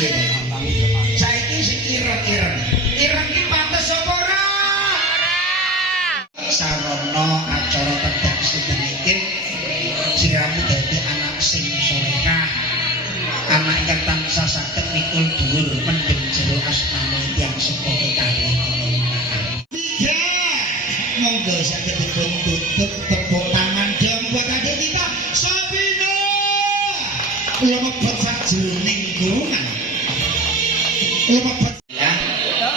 Saiki sing ireng-ireng. Ireng ki pantes apa ora? Sarana acara tedhak sinten iki siramu dadi anak sing salehah. Anak ingkang tansah saged mikul dhuwur mendem jero asmane tiyang sepuh kali. Tiga, monggo saged dipun tutup tepuk tangan dong buat adik kita Sabina. Kula mebet sajroning golongan. Kula mebet ya,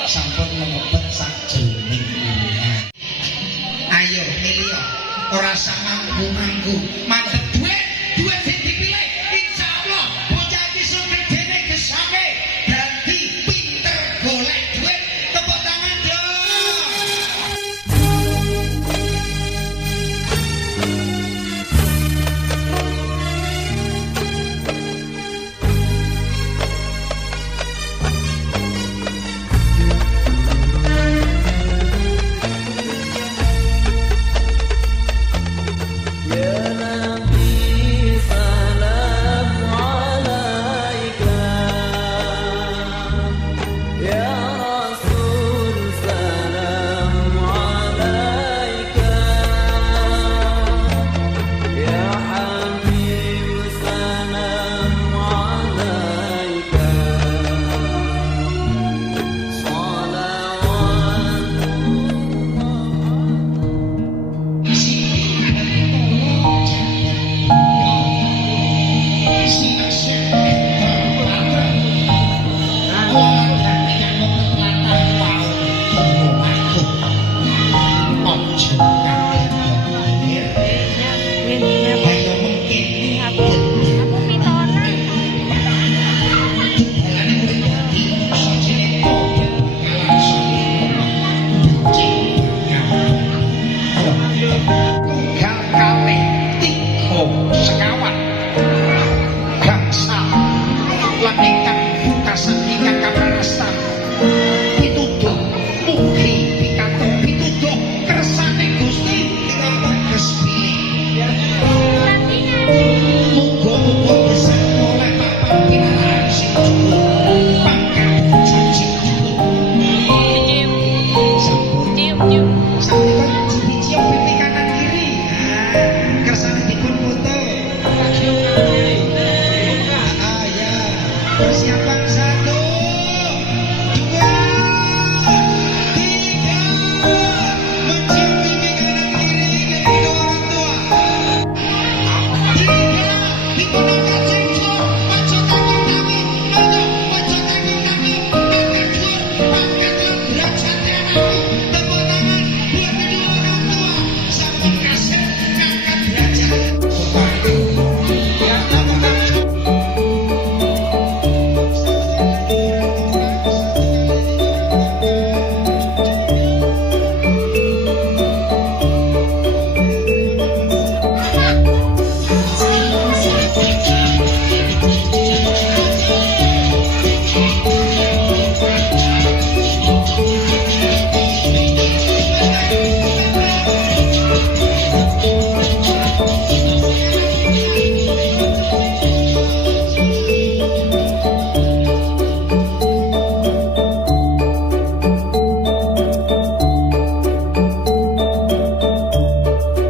sampun mebet sajroning golongan. Ayo milih ora sak mangku-mangku, mantep duit sing dipilih. Insyaallah bocah iki sugih dene gesake dadi pinter golek duit. Tepuk tangan dong. Oh